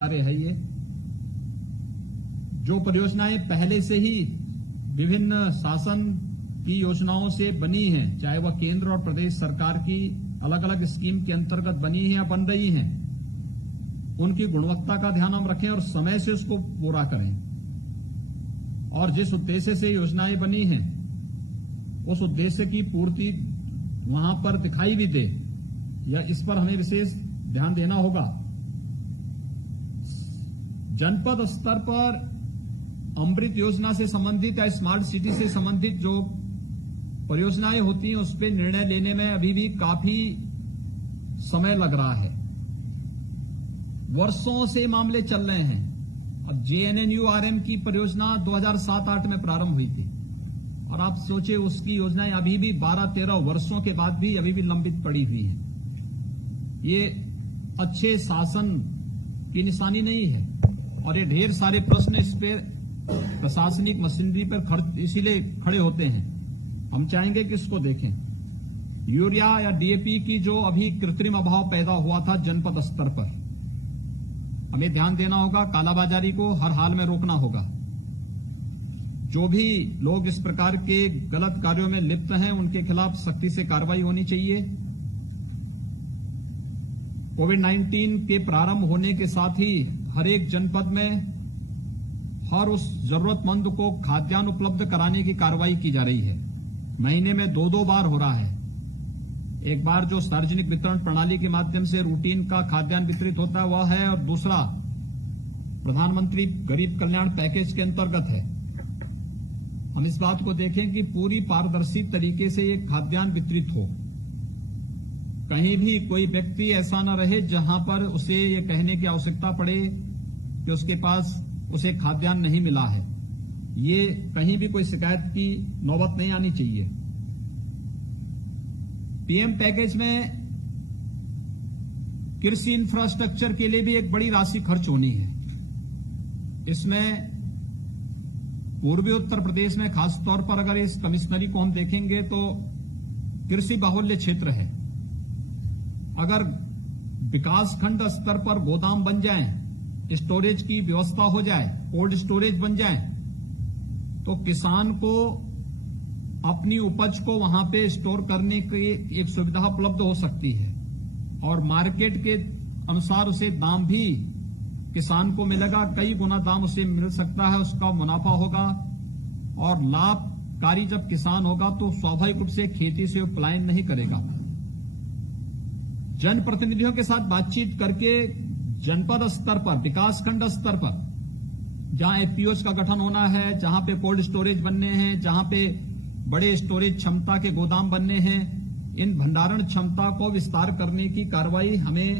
कार्य है ये। जो परियोजनाएं पहले से ही विभिन्न शासन की योजनाओं से बनी हैं, चाहे वह केंद्र और प्रदेश सरकार की अलग अलग स्कीम के अंतर्गत बनी है या बन रही हैं, उनकी गुणवत्ता का ध्यान हम रखें और समय से उसको पूरा करें। और जिस उद्देश्य से योजनाएं बनी हैं उस उद्देश्य की पूर्ति वहां पर दिखाई भी दे, या इस पर हमें विशेष ध्यान देना होगा। जनपद स्तर पर अमृत योजना से संबंधित या स्मार्ट सिटी से संबंधित जो परियोजनाएं होती हैं उस पर निर्णय लेने में अभी भी काफी समय लग रहा है। वर्षों से मामले चल रहे हैं। अब JNNURM की परियोजना 2007-8 में प्रारंभ हुई थी और आप सोचे उसकी योजनाएं अभी भी 12-13 वर्षों के बाद भी अभी भी लंबित पड़ी हुई हैं। ये अच्छे शासन की निशानी नहीं है और ये ढेर सारे प्रश्न इस पे प्रशासनिक मशीनरी पर इसीलिए खड़े होते हैं। हम चाहेंगे कि इसको देखें। यूरिया या DAP की जो अभी कृत्रिम अभाव पैदा हुआ था जनपद स्तर पर, हमें ध्यान देना होगा। कालाबाजारी को हर हाल में रोकना होगा। जो भी लोग इस प्रकार के गलत कार्यों में लिप्त हैं उनके खिलाफ सख्ती से कार्रवाई होनी चाहिए। कोविड-19 के प्रारंभ होने के साथ ही हर एक जनपद में हर उस जरूरतमंद को खाद्यान्न उपलब्ध कराने की कार्रवाई की जा रही है। महीने में 2-2 बार हो रहा है। एक बार जो सार्वजनिक वितरण प्रणाली के माध्यम से रूटीन का खाद्यान्न वितरित होता है वह है, और दूसरा प्रधानमंत्री गरीब कल्याण पैकेज के अंतर्गत है। हम इस बात को देखें कि पूरी पारदर्शी तरीके से ये खाद्यान्न वितरित हो। कहीं भी कोई व्यक्ति ऐसा न रहे जहां पर उसे ये कहने की आवश्यकता पड़े कि उसके पास उसे खाद्यान्न नहीं मिला है। ये कहीं भी कोई शिकायत की नौबत नहीं आनी चाहिए। PM पैकेज में कृषि इंफ्रास्ट्रक्चर के लिए भी एक बड़ी राशि खर्च होनी है। इसमें पूर्वी उत्तर प्रदेश में खासतौर पर अगर इस कमिश्नरी को हम देखेंगे तो कृषि बाहुल्य क्षेत्र है। अगर विकासखंड स्तर पर गोदाम बन जाएं, स्टोरेज की व्यवस्था हो जाए, कोल्ड स्टोरेज बन जाए, तो किसान को अपनी उपज को वहां पे स्टोर करने की एक सुविधा उपलब्ध हो सकती है और मार्केट के अनुसार उसे दाम भी किसान को मिलेगा। कई गुना दाम उसे मिल सकता है, उसका मुनाफा होगा और लाभकारी जब किसान होगा तो स्वाभाविक रूप से खेती से पलायन नहीं करेगा। जनप्रतिनिधियों के साथ बातचीत करके जनपद स्तर पर, विकासखंड स्तर पर जहां FPOs का गठन होना है, जहां पे कोल्ड स्टोरेज बनने हैं, जहां पे बड़े स्टोरेज क्षमता के गोदाम बनने हैं, इन भंडारण क्षमता को विस्तार करने की कार्रवाई हमें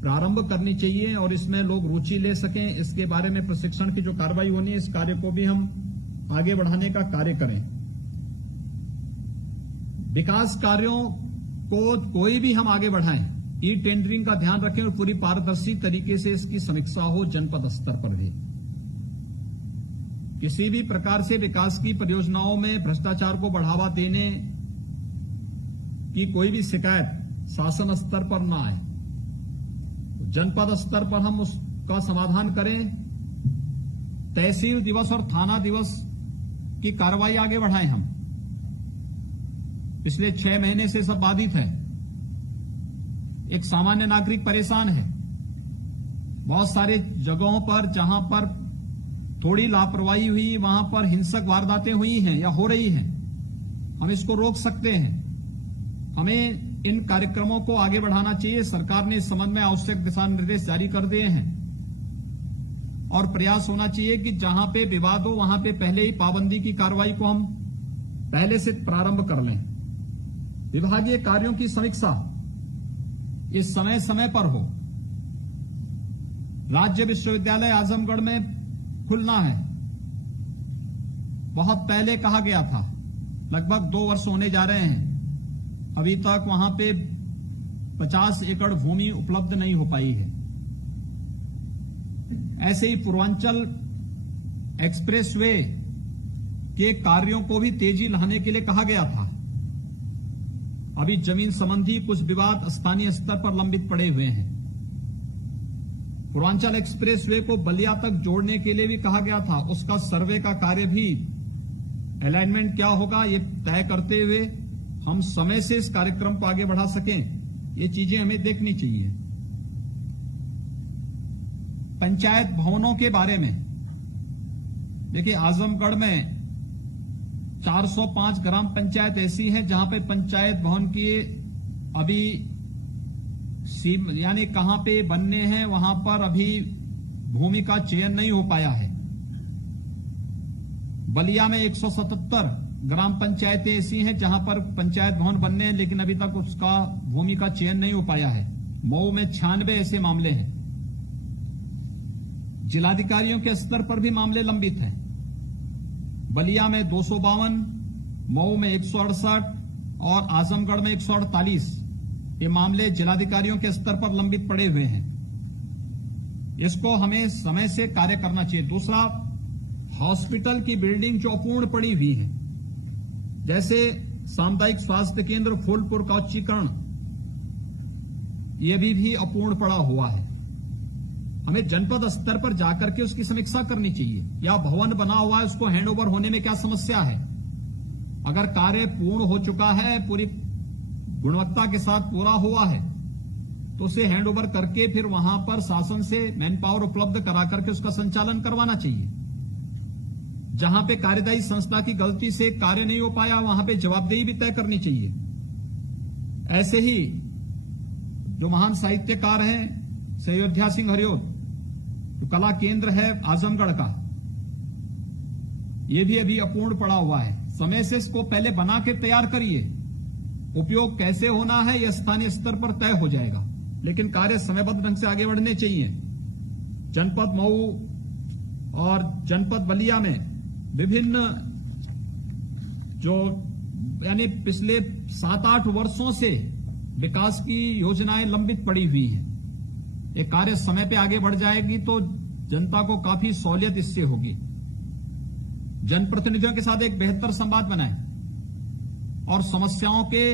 प्रारंभ करनी चाहिए और इसमें लोग रुचि ले सकें। इसके बारे में प्रशिक्षण की जो कार्रवाई होनी है, इस कार्य को भी हम आगे बढ़ाने का कार्य करें। विकास कार्यों को कोई भी हम आगे बढ़ाएं, टेंडरिंग का ध्यान रखें और पूरी पारदर्शी तरीके से इसकी समीक्षा हो जनपद स्तर पर भी। किसी भी प्रकार से विकास की परियोजनाओं में भ्रष्टाचार को बढ़ावा देने की कोई भी शिकायत शासन स्तर पर न आए। जनपद स्तर पर हम उसका समाधान करें। तहसील दिवस और थाना दिवस की कार्रवाई आगे बढ़ाएं। हम पिछले 6 महीने से सब बाधित है। एक सामान्य नागरिक परेशान है। बहुत सारे जगहों पर जहां पर थोड़ी लापरवाही हुई वहां पर हिंसक वारदातें हुई हैं या हो रही हैं। हम इसको रोक सकते हैं। हमें इन कार्यक्रमों को आगे बढ़ाना चाहिए। सरकार ने इस संबंध में आवश्यक दिशा निर्देश जारी कर दिए हैं और प्रयास होना चाहिए कि जहां पे विवाद हो वहां पे पहले ही पाबंदी की कार्रवाई को हम पहले से प्रारंभ कर लें। विभागीय कार्यों की समीक्षा इस समय समय पर हो। राज्य विश्वविद्यालय आजमगढ़ में खुलना है। बहुत पहले कहा गया था, लगभग 2 वर्ष होने जा रहे हैं। अभी तक वहां पे 50 एकड़ भूमि उपलब्ध नहीं हो पाई है। ऐसे ही पूर्वांचल एक्सप्रेसवे के कार्यों को भी तेजी लाने के लिए कहा गया था। अभी जमीन संबंधी कुछ विवाद स्थानीय स्तर पर लंबित पड़े हुए हैं। पूर्वांचल एक्सप्रेसवे को बलिया तक जोड़ने के लिए भी कहा गया था, उसका सर्वे का कार्य भी, अलाइनमेंट क्या होगा ये तय करते हुए हम समय से इस कार्यक्रम को आगे बढ़ा सकें, ये चीजें हमें देखनी चाहिए। पंचायत भवनों के बारे में देखिए, आजमगढ़ में 405 ग्राम पंचायत ऐसी हैं जहां पे पंचायत भवन की अभी यानी कहां पे बनने हैं वहां पर अभी भूमि का चयन नहीं हो पाया है। बलिया में 177 ग्राम पंचायतें ऐसी हैं जहां पर पंचायत भवन बनने हैं लेकिन अभी तक उसका भूमि का चयन नहीं हो पाया है। मऊ में 96 ऐसे मामले हैं। जिलाधिकारियों के स्तर पर भी मामले लंबित हैं। बलिया में 252, मऊ में 168 और आजमगढ़ में 148 ये मामले जिलाधिकारियों के स्तर पर लंबित पड़े हुए हैं। इसको हमें समय से कार्य करना चाहिए। दूसरा, हॉस्पिटल की बिल्डिंग जो अपूर्ण पड़ी हुई है, जैसे सामुदायिक स्वास्थ्य केंद्र फूलपुर का उच्चीकरण, यह भी अपूर्ण पड़ा हुआ है। हमें जनपद स्तर पर जाकर के उसकी समीक्षा करनी चाहिए। या भवन बना हुआ है, उसको हैंडओवर होने में क्या समस्या है? अगर कार्य पूर्ण हो चुका है, पूरी गुणवत्ता के साथ पूरा हुआ है, तो उसे हैंडओवर करके फिर वहां पर शासन से मैन पावर उपलब्ध करा करके उसका संचालन करवाना चाहिए। जहां पे कार्यदायी संस्था की गलती से कार्य नहीं हो पाया, वहां पे जवाबदेही भी तय करनी चाहिए। ऐसे ही जो महान साहित्यकार हैं अयोध्या सिंह हरिओत, जो कला केंद्र है आजमगढ़ का, यह भी अभी अपूर्ण पड़ा हुआ है। समय से इसको पहले बना के तैयार करिए। उपयोग कैसे होना है यह स्थानीय स्तर पर तय हो जाएगा, लेकिन कार्य समयबद्ध ढंग से आगे बढ़ने चाहिए। जनपद मऊ और जनपद बलिया में विभिन्न जो यानी पिछले 7-8 वर्षों से विकास की योजनाएं लंबित पड़ी हुई हैं। ये कार्य समय पे आगे बढ़ जाएगी तो जनता को काफी सहूलियत इससे होगी। जनप्रतिनिधियों के साथ एक बेहतर संवाद बनाएं और समस्याओं के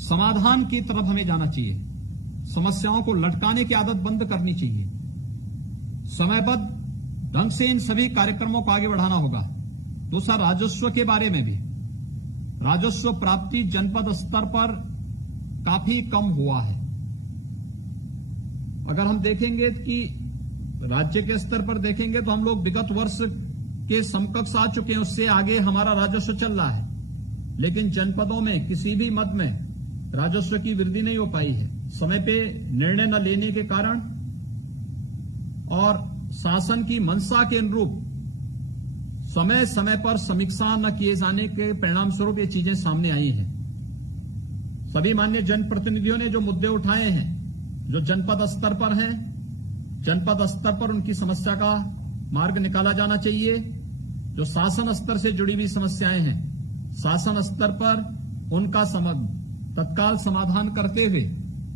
समाधान की तरफ हमें जाना चाहिए। समस्याओं को लटकाने की आदत बंद करनी चाहिए। समयबद्ध ढंग से इन सभी कार्यक्रमों को आगे बढ़ाना होगा। दूसरा, राजस्व के बारे में भी, राजस्व प्राप्ति जनपद स्तर पर काफी कम हुआ है। अगर हम देखेंगे कि राज्य के स्तर पर देखेंगे तो हम लोग विगत वर्ष के समकक्ष आ चुके हैं, उससे आगे हमारा राजस्व चल रहा है, लेकिन जनपदों में किसी भी मद में राजस्व की वृद्धि नहीं हो पाई है। समय पे निर्णय न लेने के कारण और शासन की मंशा के अनुरूप समय समय पर समीक्षा न किए जाने के परिणाम स्वरूप ये चीजें सामने आई हैं। सभी माननीय जनप्रतिनिधियों ने जो मुद्दे उठाए हैं, जो जनपद स्तर पर हैं, जनपद स्तर पर उनकी समस्या का मार्ग निकाला जाना चाहिए। जो शासन स्तर से जुड़ी हुई समस्याएं हैं, शासन स्तर पर उनका तत्काल समाधान करते हुए,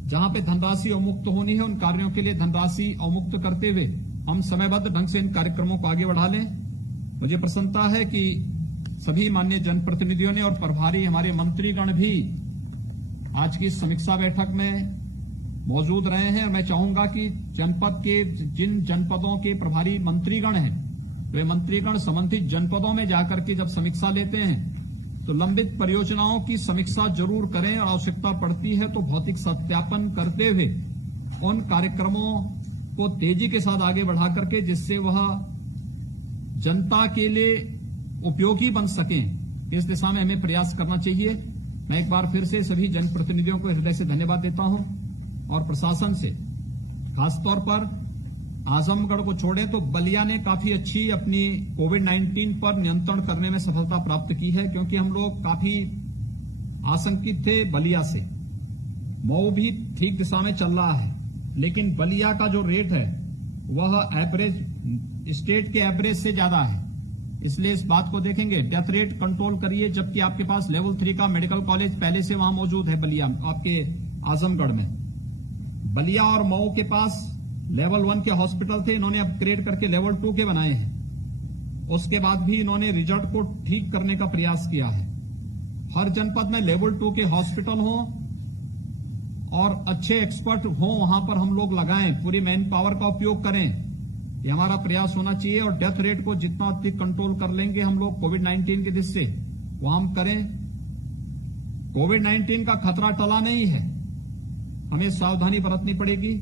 जहां पे धनराशि अवमुक्त होनी है उन कार्यों के लिए धनराशि अवमुक्त करते हुए हम समयबद्ध ढंग से इन कार्यक्रमों को आगे बढ़ा लें। मुझे प्रसन्नता है कि सभी माननीय जनप्रतिनिधियों ने और प्रभारी हमारे मंत्रीगण भी आज की समीक्षा बैठक में मौजूद रहे हैं। मैं चाहूंगा कि जनपद के जिन जनपदों के प्रभारी मंत्रीगण हैं, वे मंत्रीगण संबंधित जनपदों में जाकर के जब समीक्षा लेते हैं तो लंबित परियोजनाओं की समीक्षा जरूर करें और आवश्यकता पड़ती है तो भौतिक सत्यापन करते हुए उन कार्यक्रमों को तेजी के साथ आगे बढ़ा करके जिससे वह जनता के लिए उपयोगी बन सकें, इस दिशा में हमें प्रयास करना चाहिए। मैं एक बार फिर से सभी जनप्रतिनिधियों को हृदय से धन्यवाद देता हूं और प्रशासन से, खासतौर पर आजमगढ़ को छोड़े तो बलिया ने काफी अच्छी अपनी कोविड-19 पर नियंत्रण करने में सफलता प्राप्त की है, क्योंकि हम लोग काफी आशंकित थे बलिया से। मऊ भी ठीक दिशा में चल रहा है, लेकिन बलिया का जो रेट है वह एवरेज स्टेट के एवरेज से ज्यादा है। इसलिए इस बात को देखेंगे, डेथ रेट कंट्रोल करिए, जबकि आपके पास लेवल 3 का मेडिकल कॉलेज पहले से वहां मौजूद है बलिया आपके आजमगढ़ में। बलिया और मऊ के पास लेवल 1 के हॉस्पिटल थे, इन्होंने अपग्रेड करके लेवल 2 के बनाए हैं। उसके बाद भी इन्होंने रिजल्ट को ठीक करने का प्रयास किया है। हर जनपद में लेवल 2 के हॉस्पिटल हो और अच्छे एक्सपर्ट हो वहां पर हम लोग लगाएं, पूरी मैन पावर का उपयोग करें। ये हमारा प्रयास होना चाहिए और डेथ रेट को जितना अधिक कंट्रोल कर लेंगे हम लोग कोविड-19 के दिस से वो हम करें। कोविड-19 का खतरा टला नहीं है, हमें सावधानी बरतनी पड़ेगी।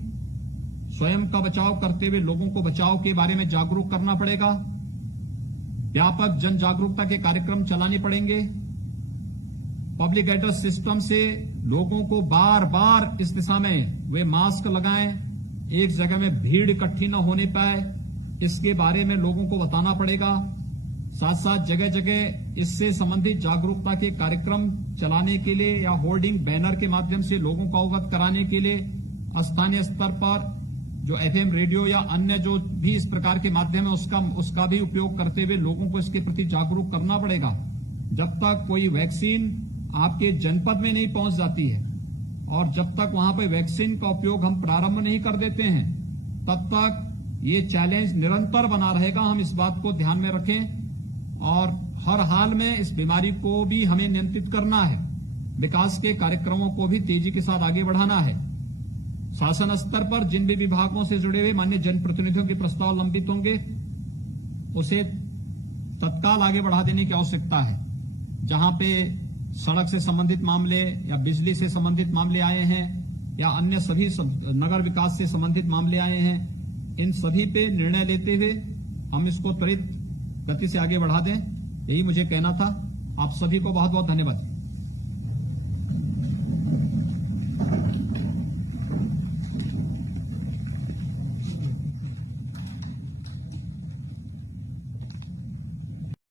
स्वयं का बचाव करते हुए लोगों को बचाव के बारे में जागरूक करना पड़ेगा। व्यापक जन जागरूकता के कार्यक्रम चलाने पड़ेंगे। पब्लिक एड्रेस सिस्टम से लोगों को बार बार इस दिशा में वे मास्क लगाएं, एक जगह में भीड़ इकट्ठी न होने पाए, इसके बारे में लोगों को बताना पड़ेगा। साथ साथ जगह जगह इससे संबंधित जागरूकता के कार्यक्रम चलाने के लिए या होर्डिंग बैनर के माध्यम से लोगों को अवगत कराने के लिए स्थानीय स्तर पर जो एफएम रेडियो या अन्य जो भी इस प्रकार के माध्यम है उसका भी उपयोग करते हुए लोगों को इसके प्रति जागरूक करना पड़ेगा। जब तक कोई वैक्सीन आपके जनपद में नहीं पहुंच जाती है और जब तक वहां पर वैक्सीन का उपयोग हम प्रारंभ नहीं कर देते हैं, तब तक ये चैलेंज निरंतर बना रहेगा। हम इस बात को ध्यान में रखें और हर हाल में इस बीमारी को भी हमें नियंत्रित करना है। विकास के कार्यक्रमों को भी तेजी के साथ आगे बढ़ाना है। शासन स्तर पर जिन भी विभागों से जुड़े हुए माननीय जनप्रतिनिधियों के प्रस्ताव लंबित होंगे, उसे तत्काल आगे बढ़ा देने की आवश्यकता है। जहां पे सड़क से संबंधित मामले या बिजली से संबंधित मामले आए हैं या अन्य सभी नगर विकास से संबंधित मामले आए हैं, इन सभी पे निर्णय लेते हुए हम इसको त्वरित गति से आगे बढ़ा दें, यही मुझे कहना था। आप सभी को बहुत बहुत धन्यवाद।